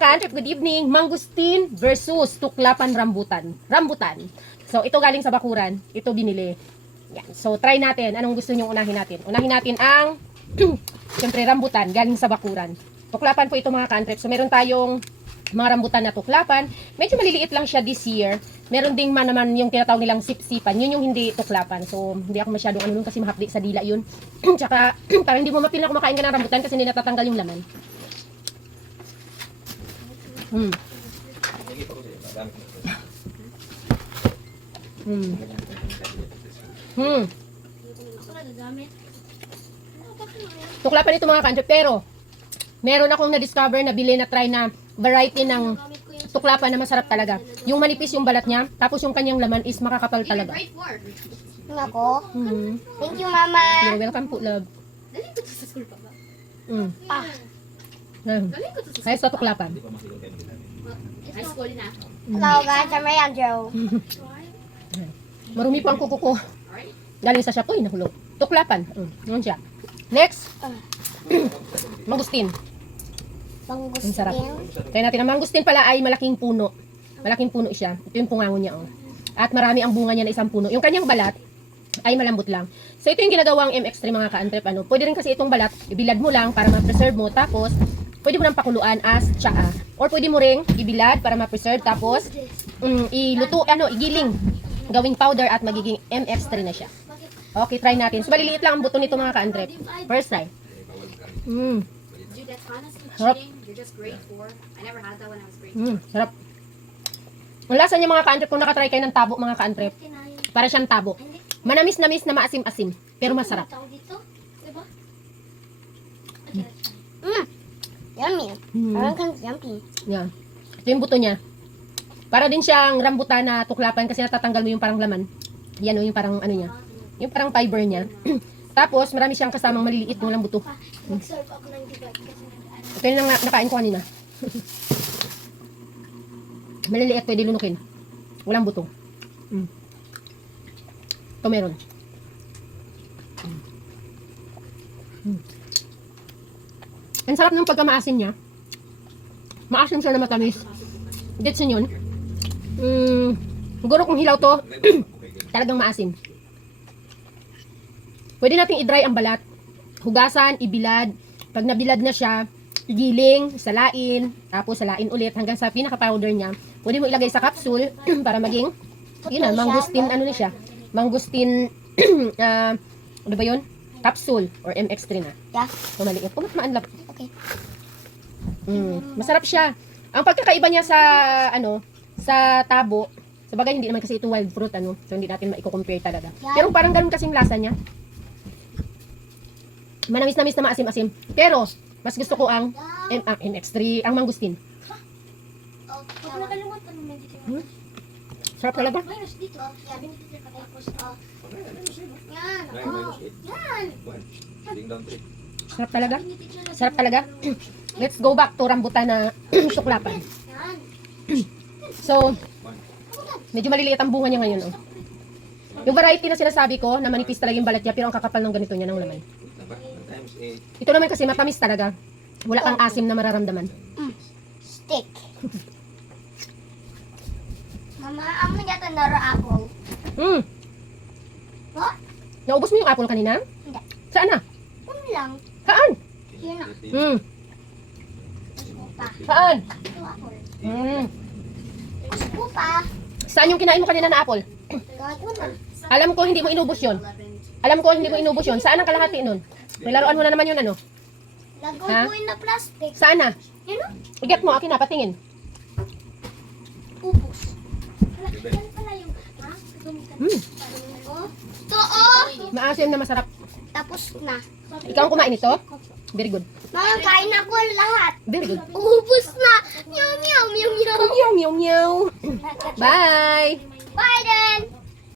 ka-trip, good evening. Mangustin versus tuklapan rambutan. Rambutan. So, ito galing sa bakuran. Ito binili. Yan. So, try natin. Anong gusto nyo unahin natin? Unahin natin ang, siyempre, rambutan galing sa bakuran. Tuklapan po ito mga ka-trip. So, meron tayong mga rambutan na tuklapan. Medyo maliliit lang siya this year. Meron ding naman yung tinatawag nilang sip-sipan. Yun yung hindi tuklapan. So, hindi ako masyadong ano nun kasi mahapdi sa dila yun. Tsaka, parang hindi mo mapil na kumakain ka ng rambutan kasi hindi natatanggal yung laman. Hmm. Hmm. Hmm. Tuklapan ito mga kanjo, pero meron akong na-discover na bili na try na variety ng tuklapan na masarap talaga. Yung manipis yung balat niya, tapos yung kanyang laman is makakapal talaga. Ako? Hmm. Thank you, Mama. You're welcome po, love. Hmm. Ay, sa tuklapan. Hello, guys. I'm Andrew. Marumi po ang kuko ko. Galing sa shop. Uy, nahulog. Tuklapan. Yun siya. Next. Mangustin. Ang sarap. Try natin. Ang mangustin pala ay malaking puno. Malaking puno siya. Ito yung pungango niya. Oh. At marami ang bunga niya na isang puno. Yung kanyang balat ay malambot lang. So, ito yung ginagawang MX3 mga ka-antrep. Ano. Pwede rin kasi itong balat, ibilad mo lang para ma-preserve mo. Tapos, pwede mo nang pakuluan as tsaa. Or pwede mo ring ibilad para ma-preserve. Tapos, iluto, igiling. Gawing powder at magiging MX3 na siya. Okay, try natin. So, maliliit lang ang buto nito mga ka-antrep. First try. Sarap. Sarap. Ang lasa niya mga ka-antrep, kung nakatry kayo ng tabo mga ka-antrep, para siyang tabo. Manamis-namis na maasim-asim, pero masarap. Yummy. Parang kang yummy. Yan. Ito yung buto niya. Para din siyang rambutan na tuklapan kasi natatanggal mo yung parang laman. Yan o, yung parang ano niya. Yung parang fiber niya. Tapos, marami siyang kasamang maliliit mo lang buto. Mag-serve ako ng dibat. Ito yung nakain ko kanina. Maliliit, pwede lunukin. Walang buto. Ito meron. Ang sarap ng pagkamaasin niya. Maasim siya na matamis. Gets nyo yun? Siguro kung hilaw to, talagang maasim. Pwede nating i-dry ang balat. Hugasan, ibilad. Pag nabilad na siya, giling, salain, tapos salain ulit hanggang sa pinaka-powder niya. Pwede mo ilagay sa capsule para maging, yun na, mangustin, ano na siya? Mangustin, ano ba yun? Capsule or MX3 na. Yeah. So, maliit. Maanlap. Okay. Masarap siya. Ang pagkakaiba niya sa, sa tabo, sa bagay, hindi naman kasi ito wild fruit, so hindi natin maiko-compare talaga. Pero parang ganun kasing lasa niya. Manamis-namis na maasim-asim. Pero, mas gusto ko ang MX3, ang mangustin. Sarap talaga. Sarap talaga. Sarap talaga. Let's go back to rambutan na tuklapan. So, medyo maliliit ang bunga niya ngayon. Oh. Yung variety na sinasabi ko, na manipis talaga yung balat niya, pero ang kakapal ng ganito niya ng laman. Ito naman kasi matamis talaga. Wala kang asim na mararamdaman. Stick. Mama, I'm gonna get another apple. What? Naubos mo yung apple kanina? Hindi. Saan na? Ano lang? Saan? Here na. Pa. Saan? Ito apple. Gusto pa. Saan yung kinain mo kanina na apple? Gago na. Alam ko hindi mo inubos yon. Alam ko hindi mo inubos yon. Saan ang kalahati nun? May laruan mo na naman yun Nagulbuin na plastic. Saan na? Yan o. Igat mo, akin na, patingin. Ubus. Yan pala yung... Ha? Ito o. Maasim na masarap. Tapos na. Ikaw ang kumain ito? Very good. Mama, kain ako lahat. Very good. Ubus na. Meow, meow, meow, meow. Meow, meow, meow. Bye! Bye then.